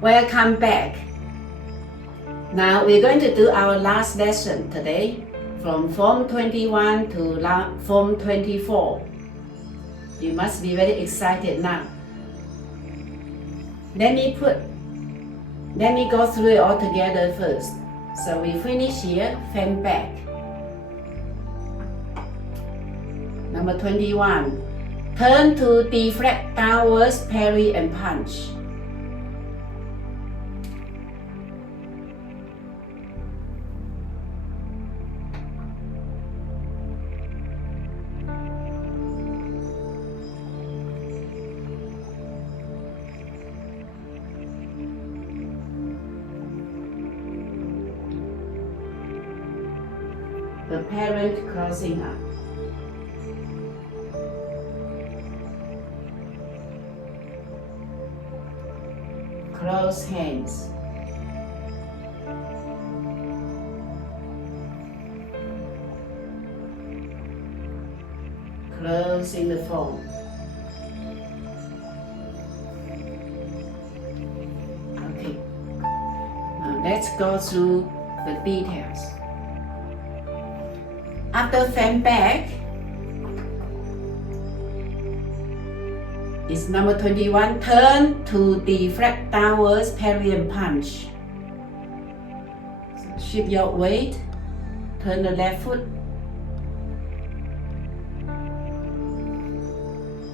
Welcome back. Now we're going to do our last lesson today from Form 21 to Form 24. You must be very excited now. Let me go through it all together first. So we finish here, fan back. Number 21. Turn to deflect downwards, parry and punch. The parent crossing up. Close hands. Closing the form. Okay. Now let's go through the details. After fan back, it's number 21, turn to deflect downwards, parry and punch. So shift your weight, turn the left foot.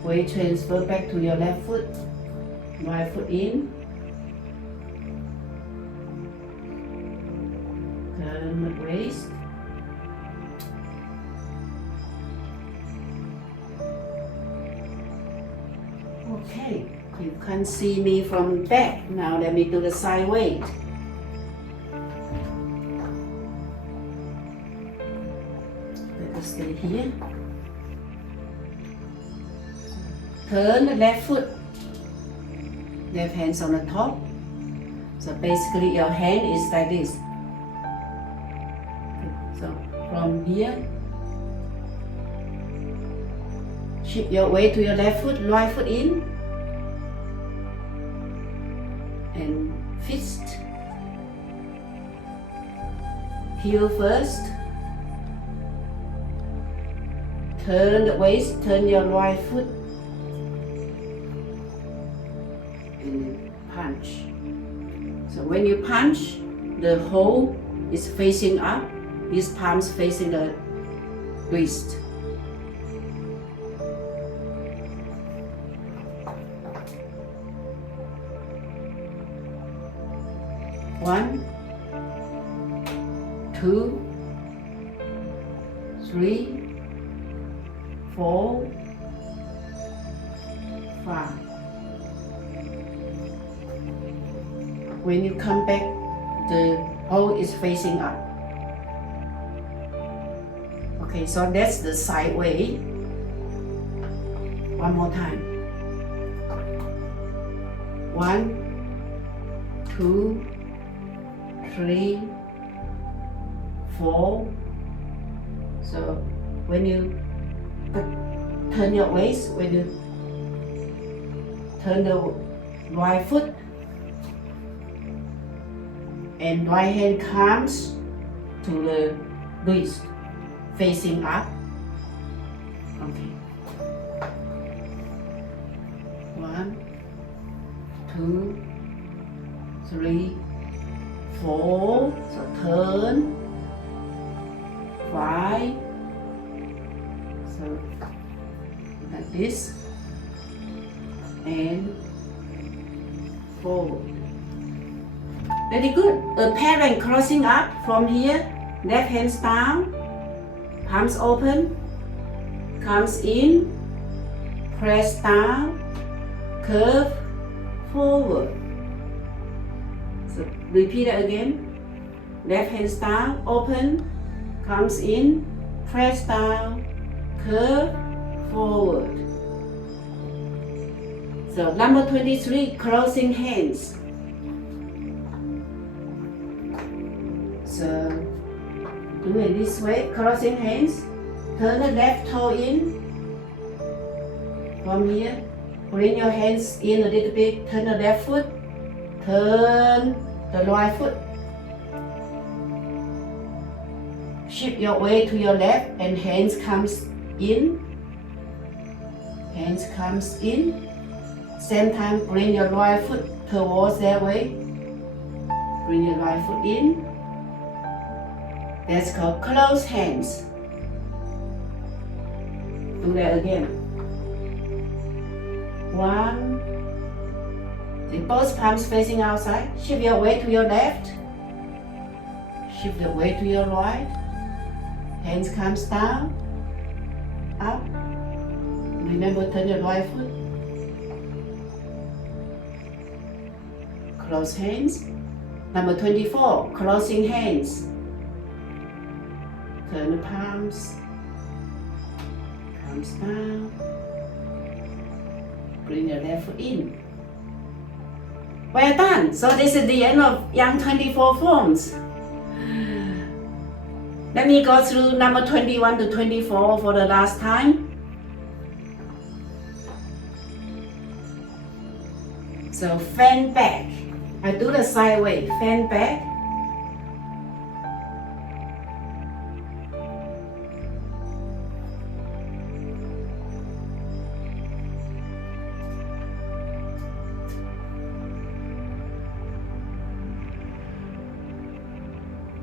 Weight transfer back to your left foot, right foot in. Turn the waist. Okay, you can see me from back. Now let me do the side weight. Let us stay here. Turn the left foot. Left hand's on the top. So basically your hand is like this. Okay, so from here, shift your weight to your left foot, right foot in. And fist. Heel first. Turn the waist, turn your right foot. And punch. So when you punch, the hole is facing up, these palms facing the wrist. One, two, three, 4, 5. When you come back, the hole is facing up. Okay, so that's the side way. One more time. 1, 2, 3, 4. So when you turn your waist, when you turn the right foot and right hand comes to the wrist, facing up. Okay. 1, 2, 3, 4. So turn. 5. So like this and forward. Very good. A parent crossing up from here. Left hands down, palms open, comes in, press down, curve forward. So repeat it again. Left hands down, open, comes in, press down, curve forward. So number 23, closing hands. So do it this way, crossing hands. Turn the left toe in. From here, bring your hands in a little bit, turn the left foot, Turn the right foot. Shift your weight to your left and hands comes in. Hands comes in. Same time, bring your right foot towards that way. Bring your right foot in. That's called closed hands. Do that again. 1. With both palms facing outside. Shift your weight to your left. Shift your weight to your right. Hands comes down. Up. Remember, turn your right foot. Close hands. Number 24, closing hands. Turn the palms. Comes down. Bring your left foot in. Well done. So this is the end of Yang 24 forms. Let me go through number 21 to 24 for the last time. So fan back. I do the sideway, fan back.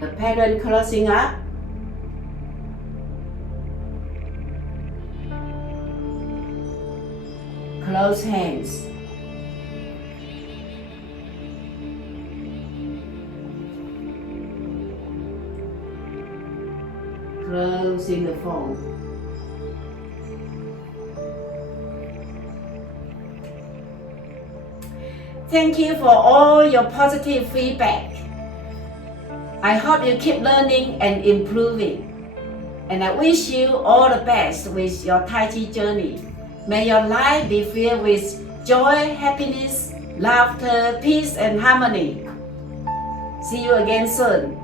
The pattern closing up. Close hands. Closing the form. Thank you for all your positive feedback. I hope you keep learning and improving. And I wish you all the best with your Tai Chi journey. May your life be filled with joy, happiness, laughter, peace, and harmony. See you again soon.